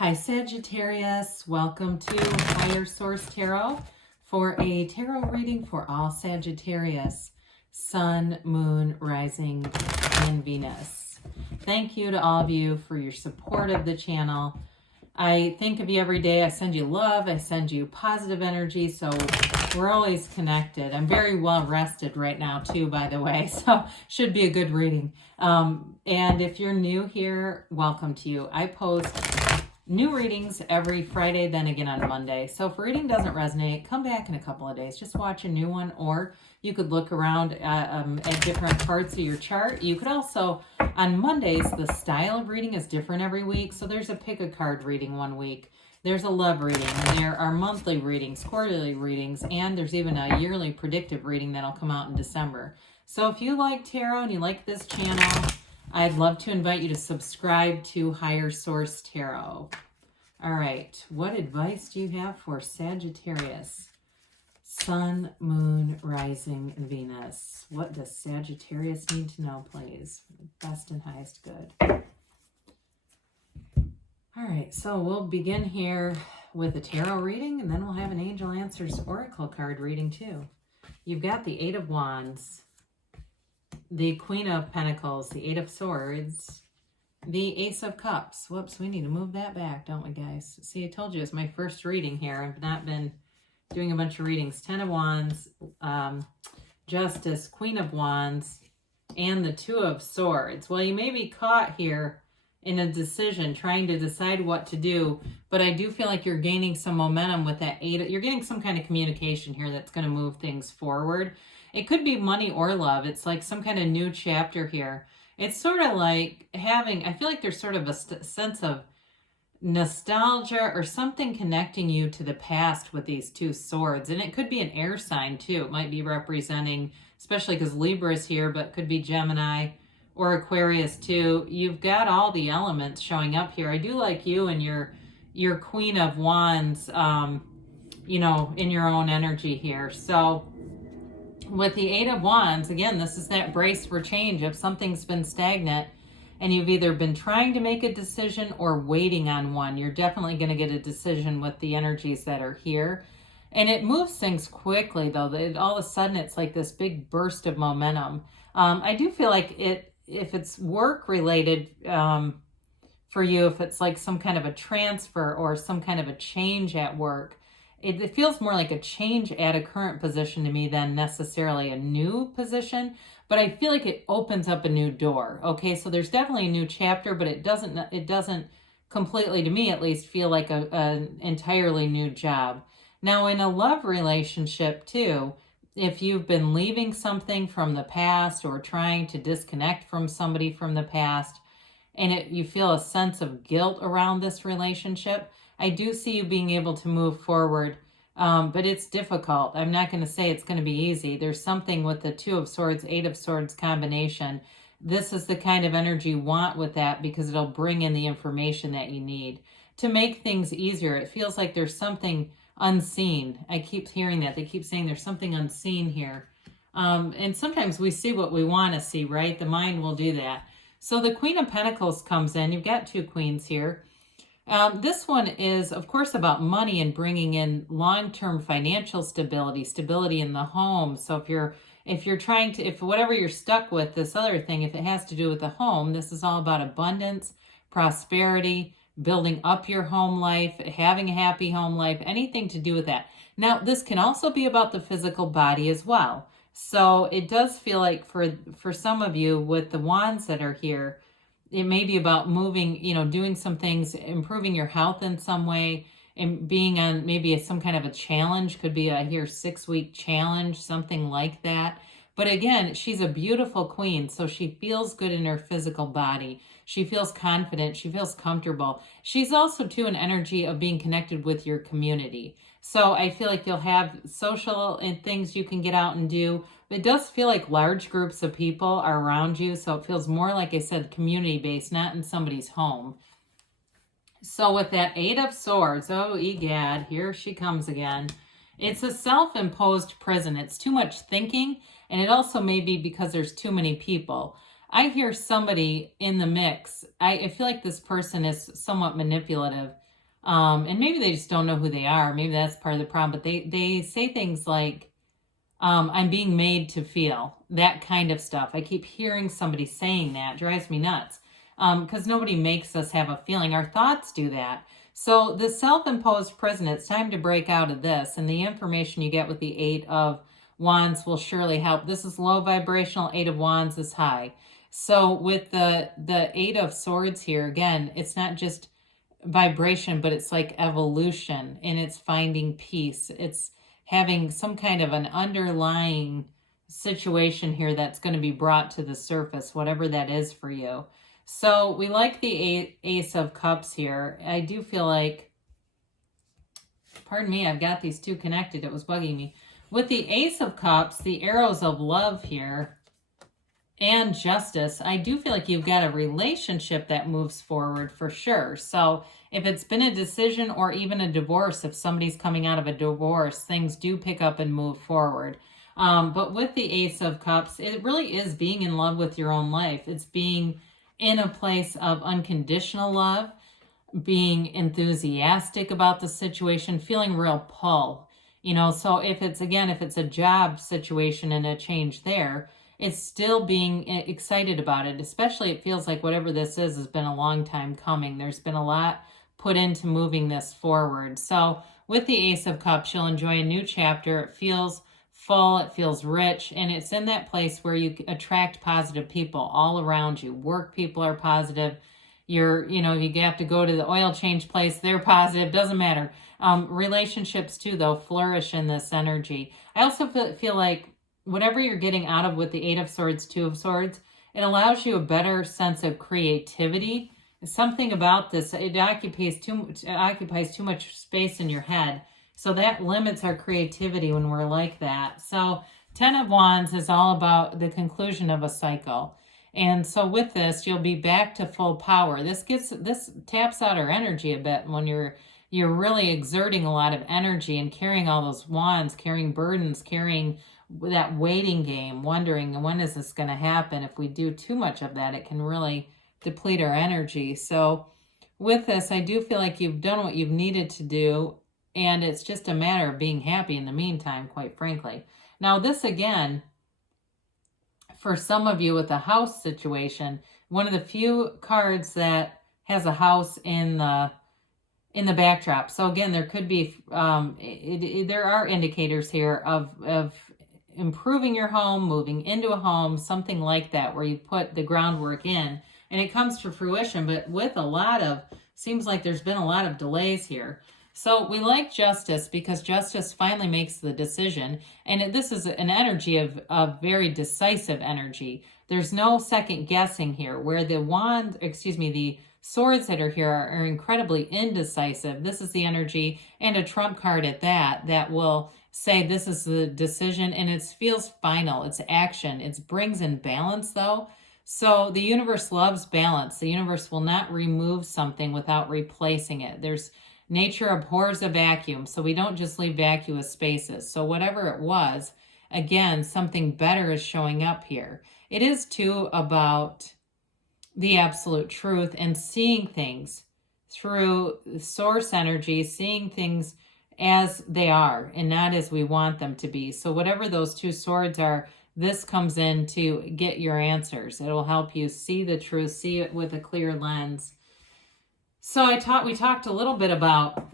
Hi Sagittarius, welcome to Higher Source Tarot for a tarot reading for all Sagittarius, Sun, Moon, Rising, and Venus. Thank you to all of you for your support of the channel. I think of you every day. I send you love. I send you positive energy. So we're always connected. I'm very well rested right now too, by the way. So should be a good reading. And if you're new here, welcome to you. I post new readings every Friday, then again on Monday. So if a reading doesn't resonate, come back in a couple of days. Just watch a new one, or you could look around at different parts of your chart. You could also, on Mondays, the style of reading is different every week. So there's a pick a card reading one week. There's a love reading. And there are monthly readings, quarterly readings, and there's even a yearly predictive reading that'll come out in December. So if you like tarot and you like this channel, I'd love to invite you to subscribe to Higher Source Tarot. All right, what advice do you have for Sagittarius? Sun, Moon, Rising, and Venus. What does Sagittarius need to know, please? Best and highest good. All right, so we'll begin here with a tarot reading, and then we'll have an Angel Answers Oracle card reading too. You've got the Eight of Wands, the Queen of Pentacles, the Eight of Swords, the Ace of Cups. Whoops, we need to move that back, don't we, guys? See, I told you it's my first reading here. I've not been doing a bunch of readings. Ten of Wands, Justice, Queen of Wands, and the Two of Swords. Well, you may be caught here in a decision, trying to decide what to do, but I do feel like you're gaining some momentum with that eight. You're getting some kind of communication here that's going to move things forward. It could be money or love. It's like some kind of new chapter here. It's sort of like having, I feel like there's sort of a sense of nostalgia or something connecting you to the past with these two swords. And it could be an air sign too. It might be representing, especially because Libra is here, but could be Gemini or Aquarius too. You've got all the elements showing up here. I do like you and your Queen of Wands, in your own energy here. So with the Eight of Wands, again, this is that brace for change. If something's been stagnant and you've either been trying to make a decision or waiting on one, you're definitely going to get a decision with the energies that are here. And it moves things quickly, though. All of a sudden, it's like this big burst of momentum. I do feel like if it's work-related for you, if it's like some kind of a transfer or some kind of a change at work, it feels more like a change at a current position to me than necessarily a new position, but I feel like it opens up a new door. Okay, so there's definitely a new chapter, but it doesn't completely, to me at least, feel like an entirely new job. Now, in a love relationship too, if you've been leaving something from the past or trying to disconnect from somebody from the past, and you feel a sense of guilt around this relationship, I do see you being able to move forward, but it's difficult. I'm not going to say it's going to be easy. There's something with the Two of Swords, Eight of Swords combination. This is the kind of energy you want with that because it'll bring in the information that you need to make things easier. It feels like there's something unseen. I keep hearing that. They keep saying there's something unseen here. And sometimes we see what we want to see, right? The mind will do that. So the Queen of Pentacles comes in. You've got two queens here. This one is, of course, about money and bringing in long-term financial stability in the home. So if you're trying to, if whatever you're stuck with, this other thing, if it has to do with the home, this is all about abundance, prosperity, building up your home life, having a happy home life, anything to do with that. Now, this can also be about the physical body as well. So it does feel like for some of you with the wands that are here, it may be about moving, doing some things, improving your health in some way, and being on maybe some kind of a challenge. Could be a 6-week challenge, something like that. But again, she's a beautiful queen, so she feels good in her physical body. She feels confident. She feels comfortable. She's also, too, an energy of being connected with your community. So I feel like you'll have social and things you can get out and do. It does feel like large groups of people are around you. So it feels more, like I said, community-based, not in somebody's home. So with that Eight of Swords, oh, egad, here she comes again. It's a self-imposed prison. It's too much thinking, and it also may be because there's too many people. I hear somebody in the mix. I feel like this person is somewhat manipulative. And maybe they just don't know who they are. Maybe that's part of the problem. But they say things like, I'm being made to feel, that kind of stuff. I keep hearing somebody saying that. It drives me nuts. Because nobody makes us have a feeling. Our thoughts do that. So the self-imposed prison, it's time to break out of this. And the information you get with the Eight of Wands will surely help. This is low vibrational. Eight of Wands is high. So with the Eight of Swords here, again, it's not just vibration, but it's like evolution, and it's finding peace. It's having some kind of an underlying situation here that's going to be brought to the surface, whatever that is for you. So we like the Ace of Cups here. I do feel like, pardon me, I've got these two connected. It was bugging me. With the Ace of Cups, the arrows of love here, and justice, I do feel like you've got a relationship that moves forward for sure. So if it's been a decision or even a divorce, if somebody's coming out of a divorce, things do pick up and move forward. But with the Ace of Cups, it really is being in love with your own life. It's being in a place of unconditional love, being enthusiastic about the situation, feeling real pull. You know, so if it's a job situation and a change there, it's still being excited about it, especially it feels like whatever this is has been a long time coming. There's been a lot put into moving this forward. So with the Ace of Cups, you'll enjoy a new chapter. It feels full, it feels rich, and it's in that place where you attract positive people all around you. Work people are positive. You have to go to the oil change place, they're positive, doesn't matter. Relationships too, though, flourish in this energy. I also feel like whatever you're getting out of with the Eight of Swords, Two of Swords, it allows you a better sense of creativity. Something about this, it occupies too much space in your head. So that limits our creativity when we're like that. So 10 of Wands is all about the conclusion of a cycle. And so with this, you'll be back to full power. This taps out our energy a bit when you're really exerting a lot of energy and carrying all those wands, carrying burdens, carrying that waiting game, wondering when is this going to happen. If we do too much of that, it can really deplete our energy. So with this, I do feel like you've done what you've needed to do, and it's just a matter of being happy in the meantime, quite frankly. Now this again, for some of you with a house situation, one of the few cards that has a house in the backdrop. So again, there could be, there are indicators here of improving your home, moving into a home, something like that, where you put the groundwork in and it comes to fruition. But with seems like there's been a lot of delays here. So we like justice because justice finally makes the decision. And this is an energy of very decisive energy. There's no second guessing here, where the swords that are here are incredibly indecisive. This is the energy, and a trump card at that will say this is the decision, and it feels final. It's action. It brings in balance, though. So the universe loves balance. The universe will not remove something without replacing it. Nature abhors a vacuum, so we don't just leave vacuous spaces. So whatever it was, again, something better is showing up here. It is, too, about the absolute truth and seeing things through source energy, seeing things as they are and not as we want them to be. So whatever those two swords are, this comes in to get your answers. It will help you see the truth, see it with a clear lens. So we talked a little bit about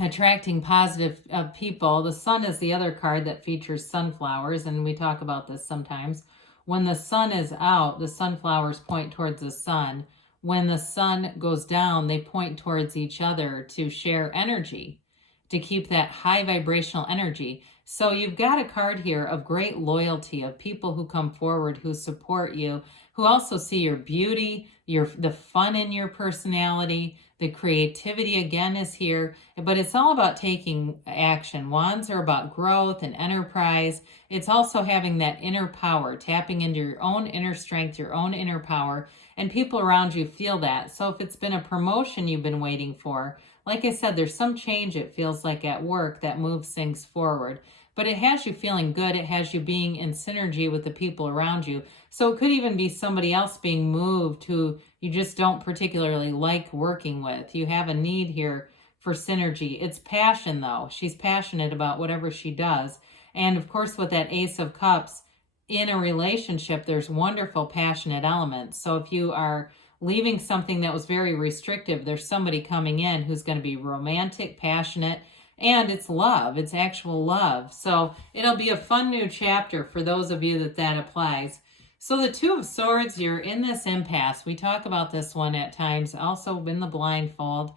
attracting positive people. The sun is the other card that features sunflowers, and we talk about this sometimes. When the sun is out, the sunflowers point towards the sun. When the sun goes down, they point towards each other to share energy, to keep that high vibrational energy. So you've got a card here of great loyalty, of people who come forward, who support you, who also see your beauty, the fun in your personality. The creativity again is here, but it's all about taking action. Wands are about growth and enterprise. It's also having that inner power, tapping into your own inner strength, your own inner power, and people around you feel that. So if it's been a promotion you've been waiting for, like I said, there's some change, it feels like, at work that moves things forward. But it has you feeling good. It has you being in synergy with the people around you. So it could even be somebody else being moved who you just don't particularly like working with. You have a need here for synergy. It's passion, though. She's passionate about whatever she does. And of course, with that Ace of Cups, in a relationship, there's wonderful passionate elements. So if you are leaving something that was very restrictive, there's somebody coming in who's going to be romantic, passionate, and it's love. It's actual love. So it'll be a fun new chapter for those of you that applies. So the Two of Swords, you're in this impasse. We talk about this one at times, also in the blindfold.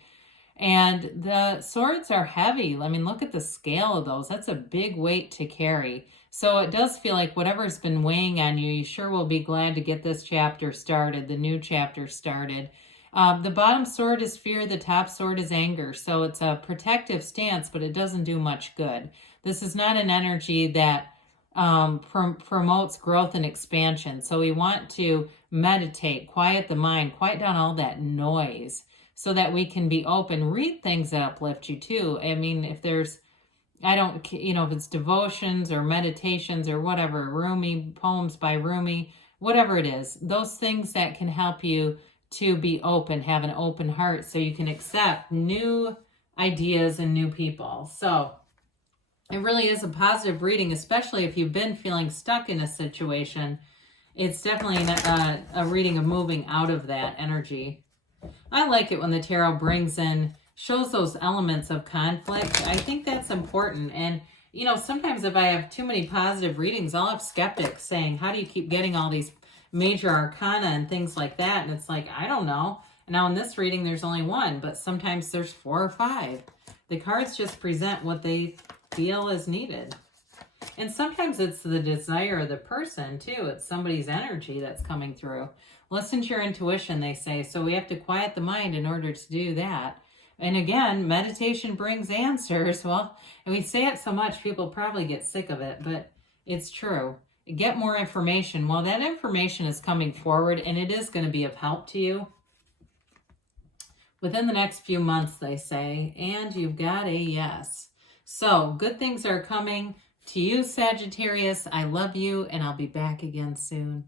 And the swords are heavy. I mean, look at the scale of those. That's a big weight to carry. So it does feel like whatever's been weighing on you, you sure will be glad to get this chapter started, the new chapter started. The bottom sword is fear. The top sword is anger. So it's a protective stance, but it doesn't do much good. This is not an energy that promotes growth and expansion. So we want to meditate, quiet the mind, quiet down all that noise, so that we can be open, read things that uplift you too. I mean, if there's, if it's devotions or meditations or whatever, Rumi, poems by Rumi, whatever it is, those things that can help you to be open, have an open heart so you can accept new ideas and new people. So it really is a positive reading, especially if you've been feeling stuck in a situation. It's definitely a reading of moving out of that energy. I like it when the tarot shows those elements of conflict. I think that's important. And, sometimes if I have too many positive readings, I'll have skeptics saying, how do you keep getting all these major arcana and things like that? And it's like, I don't know. Now in this reading, there's only one, but sometimes there's 4 or 5. The cards just present what they feel is needed. And sometimes it's the desire of the person too. It's somebody's energy that's coming through. Listen to your intuition, they say. So we have to quiet the mind in order to do that. And again, meditation brings answers. Well, and we say it so much, people probably get sick of it, but it's true. Get more information. Well, that information is coming forward, and it is going to be of help to you within the next few months, they say. And you've got a yes. So good things are coming to you, Sagittarius. I love you, and I'll be back again soon.